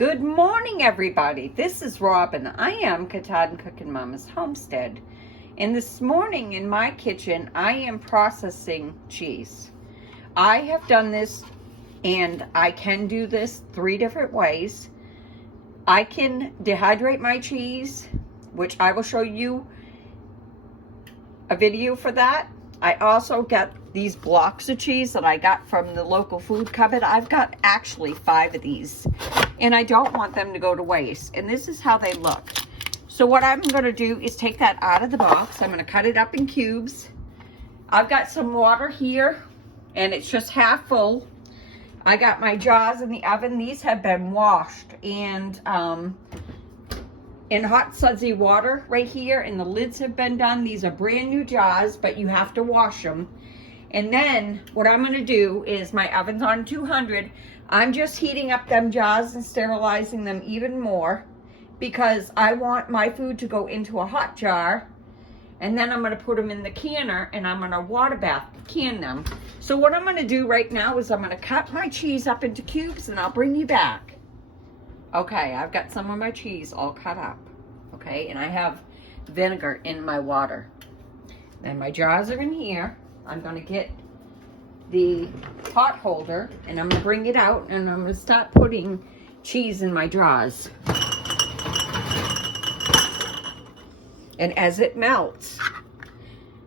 Good morning, everybody. This is Robin. I am Katahdin Cooking Mama's Homestead. And this morning in my kitchen, I am processing cheese. I have done this, and I can do this 3 different ways. I can dehydrate my cheese, which I will show you a video for that. I also got these blocks of cheese that I got from the local food cupboard. I've got actually 5 of these, and I don't want them to go to waste. And this is how they look. So what I'm going to do is take that out of the box. I'm going to cut it up in cubes. I've got some water here, and it's just half full. I got my jars in the oven. These have been washed and in hot sudsy water right here, and the lids have been done. These are brand new jars, but you have to wash them. And then what I'm going to do is, my oven's on 200. I'm just heating up them jars and sterilizing them even more, because I want my food to go into a hot jar, and then I'm going to put them in the canner, and I'm going to water bath can them. So what I'm going to do right now is I'm going to cut my cheese up into cubes, and I'll bring you back. Okay, I've got some of my cheese all cut up. Okay, and I have vinegar in my water. And my jars are in here. I'm going to get the pot holder, and I'm going to bring it out, and I'm going to start putting cheese in my jars. And as it melts,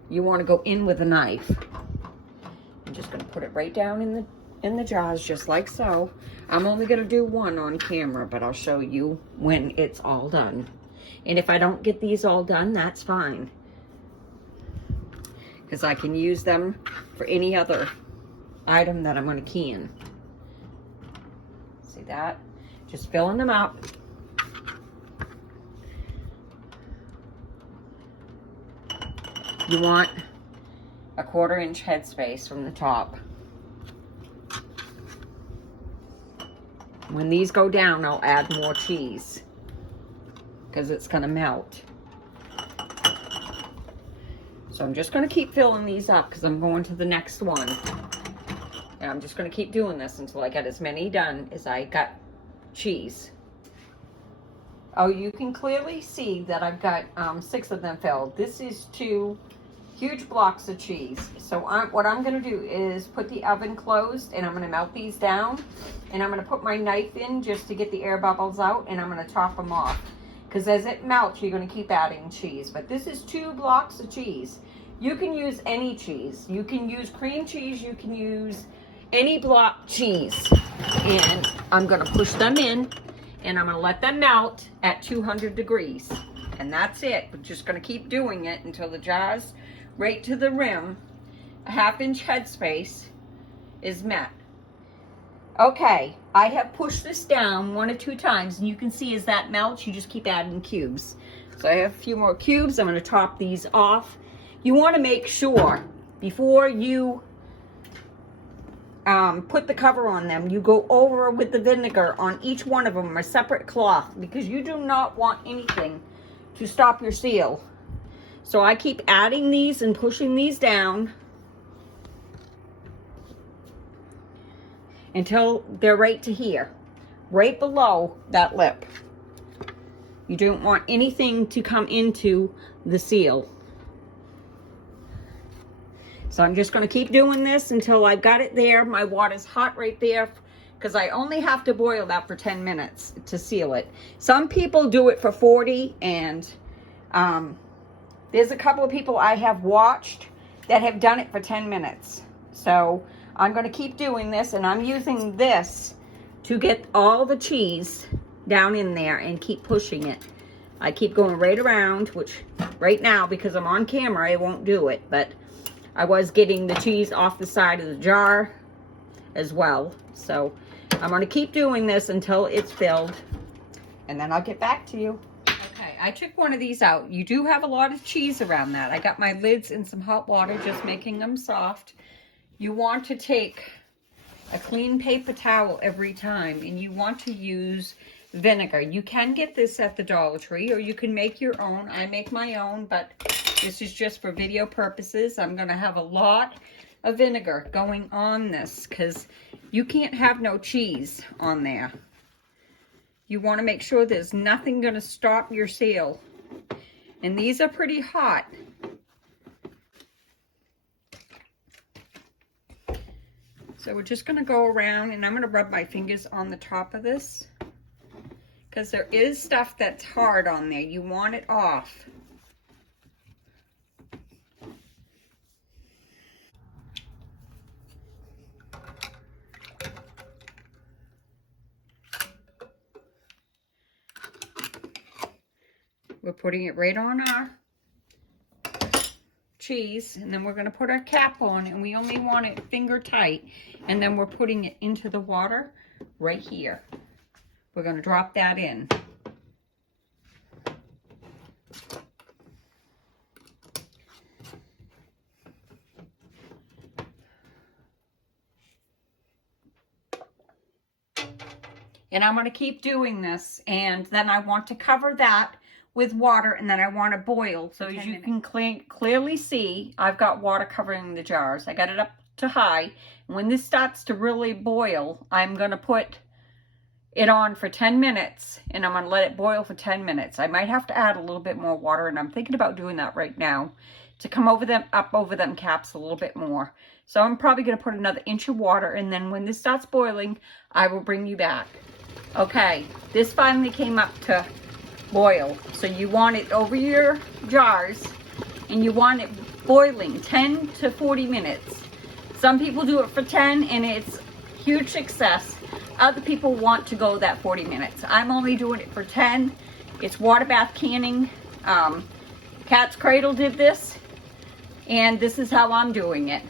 you want to go in with a knife. I'm just going to put it right down in the jars, just like so. I'm only going to do one on camera, but I'll show you when it's all done. And if I don't get these all done, that's fine, because I can use them for any other item that I'm going to can. See that? Just filling them up. You want a 1/4 inch headspace from the top. When these go down, I'll add more cheese, because it's going to melt. So I'm just going to keep filling these up, because I'm going to the next one. And I'm just going to keep doing this until I get as many done as I got cheese. Oh, you can clearly see that I've got 6 of them filled. This is 2 huge blocks of cheese. So what I'm going to do is put the oven closed, and I'm going to melt these down. And I'm going to put my knife in just to get the air bubbles out, and I'm going to top them off. Because as it melts, you're going to keep adding cheese. But this is 2 blocks of cheese. You can use any cheese. You can use cream cheese. You can use any block cheese. And I'm going to push them in, and I'm going to let them melt at 200 degrees. And that's it. We're just going to keep doing it until the jar's right to the rim. A 1/2 inch headspace is met. Okay, I have pushed this down 1 or 2 times, and you can see as that melts, you just keep adding cubes. So I have a few more cubes. I'm going to top these off. You want to make sure before you put the cover on them, you go over with the vinegar on each one of them, a separate cloth, because you do not want anything to stop your seal. So I keep adding these and pushing these down until they're right to here, right below that lip. You don't want anything to come into the seal. So I'm just going to keep doing this until I've got it there. My water's hot right there, because I only have to boil that for 10 minutes to seal it. Some people do it for 40, and there's a couple of people I have watched that have done it for 10 minutes. So I'm going to keep doing this, and I'm using this to get all the cheese down in there and keep pushing it. I keep going right around, which right now, because I'm on camera, I won't do it, but I was getting the cheese off the side of the jar as well. So I'm going to keep doing this until it's filled, and then I'll get back to you. Okay, I took one of these out. You do have a lot of cheese around that. I got my lids in some hot water, just making them soft. You want to take a clean paper towel every time, and you want to use vinegar. You can get this at the Dollar Tree, or you can make your own. I make my own, but this is just for video purposes. I'm going to have a lot of vinegar going on this, because you can't have no cheese on there. You want to make sure there's nothing going to stop your seal. And these are pretty hot. So we're just going to go around, and I'm going to rub my fingers on the top of this, because there is stuff that's hard on there. You want it off. We're putting it right on our cheese, and then we're going to put our cap on, and we only want it finger tight, and then we're putting it into the water right here. We're going to drop that in. And I'm going to keep doing this, and then I want to cover that with water, and then I want to boil. So as you can clearly see, I've got water covering the jars. I got it up to high. When this starts to really boil, I'm going to put it on for 10 minutes, and I'm going to let it boil for 10 minutes. I might have to add a little bit more water, and I'm thinking about doing that right now to come over them, up over them caps a little bit more. So I'm probably going to put another inch of water, and then when this starts boiling, I will bring you back. Okay, this finally came up to boil. So you want it over your jars, and you want it boiling 10 to 40 minutes. Some people do it for 10, and it's huge success. Other people want to go that 40 minutes. I'm only doing it for 10. It's water bath canning. Cat's Cradle did this, and this is how I'm doing it.